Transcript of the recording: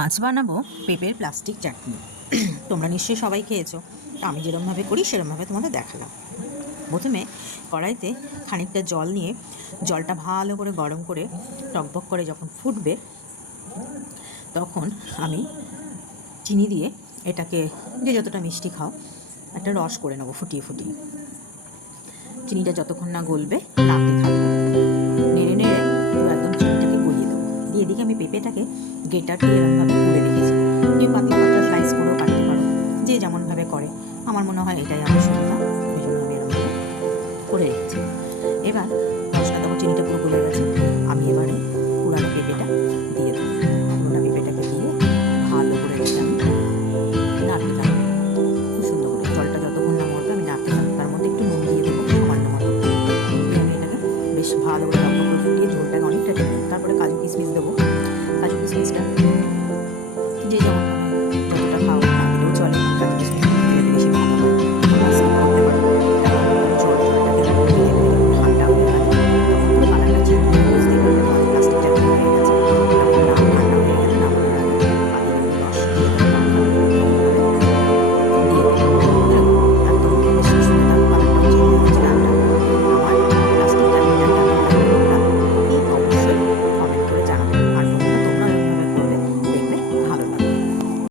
আজ বানাবো পেঁপের প্লাস্টিক চাটনি। তোমরা নিশ্চয়ই সবাই খেয়েছো। আমি যেরকমভাবে করি সেরকমভাবে তোমাদের দেখালাম। প্রথমে কড়াইতে খানিকটা জল নিয়ে জলটা ভালো করে গরম করে টকবক করে যখন ফুটবে তখন আমি চিনি দিয়ে এটাকে যে যতটা মিষ্টি খাও একটা রস করে নেবো ফুটিয়ে ফুটিয়ে। চিনিটা যতক্ষণ না গলবে নাড়তে থাকবো, নেড়ে নেড়ে পুরো একদম চিনিটাকে গলিয়ে দেবো। দিয়ে দিকে আমি পেঁপেটাকে গ্রেটার দিয়ে এরকমভাবে তুলে রেখেছি। কেউ পাতলা পাতলা স্লাইস করেও কাটতে পারো, যে যেমনভাবে করে। আমার মনে হয় এটাই আমার সুবিধা, ওই জন্য আমি এরকমভাবে করে রেখেছি। এবার রসটা তখন চিনিটা পুরো গলে গেছে, আমি এবারে পুরানো পেঁপেটা